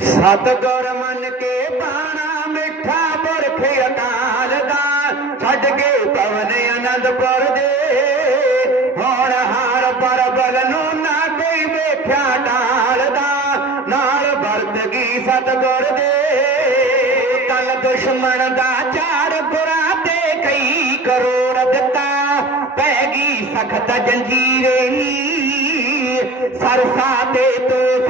ਸਤਗੁਰ ਮਨ ਕੇ ਬਾਣਾ ਮਿੱਠਾ ਪੁਰਖ ਅਕਾਲ ਦਾ ਛੱਡ ਕੇ ਪਵਨ ਆਨੰਦਪੁਰ ਦੇ। ਹੁਣ ਹਾਰ ਪਰਬਲ ਨੂੰ ਨਾ ਕੋਈ ਵੇਖਿਆ ਟਾਲਦਾ ਨਾਲ ਵਰਤ ਗਈ ਸਤਗੁਰ ਦੇ। ਕਲ ਦੁਸ਼ਮਣ ਦਾ ਚਾਰ ਬੁਰਾ ਤੇ ਕਈ ਕਰੋੜ ਦਿੱਤਾ। ਪੈ ਗਈ ਸਖਤ ਜੰਜੀਰੇ ਨੀ ਸਰਸਾ ਤੇ ਤੂੰ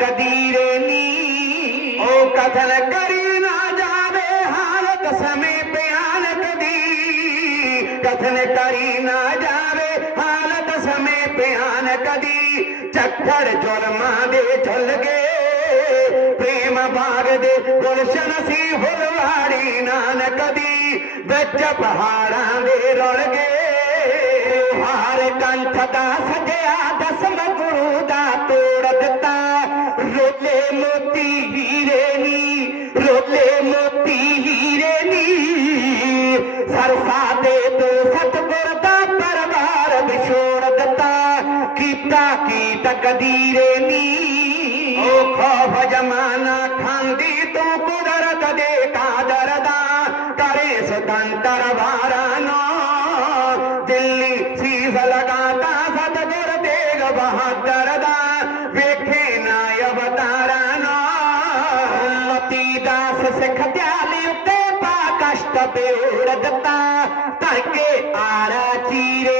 قدیرے نی او قدر کری نہ جاوے حالت سمے بیان کدی قدر کری نہ جاوے حالت سمے بیان کدی چکر جرما دے جھل گے پریم باغ دے گلشن سی ہلواری نان کدی بچ پہاڑاں دے رڑ گے ہار کنٹھ دا سجیا دس مگ تقدیر نی او خوف جمانا کھاندی تو قدرت دے قادر دا کرے ستنتر وارانو دلی سیز لگاتا ستدر دے گا بہتر دا ویکھے نایب تارانو امتی داس سکھ دیالی اتے پاکشت پیڑ دتا ترکے آرا چیرے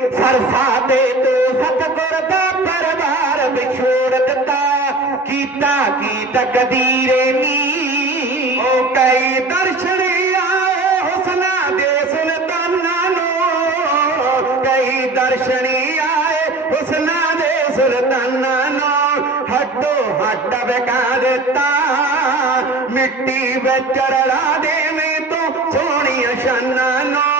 تو ستگور دا پروار بچھوڑ کی تقدیر آئے حسنا دے سلطانہ نو کئی درشن آئے حسنا دے سلطانہ نو ہٹو ہٹ بکا مٹی بچ رڑا دے میں تو سونی شانہ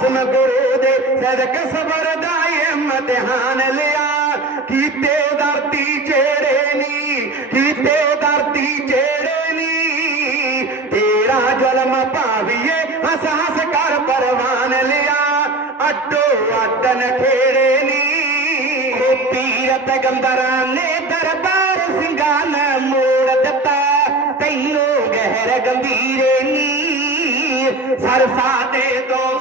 حسن درود صدق صبر دا امتحان لیا، کیتے درتی چیڑے نی، کیتے درتی چیڑے نی، تیرا جلم پاویے، ہس ہس کر پروان لیا اڈو اڈن کھیڑے نی۔ پیرت گندران نے دربار سنگان موڑ دتا، تینوں گہر گمبیرے نی۔ سر سادے دو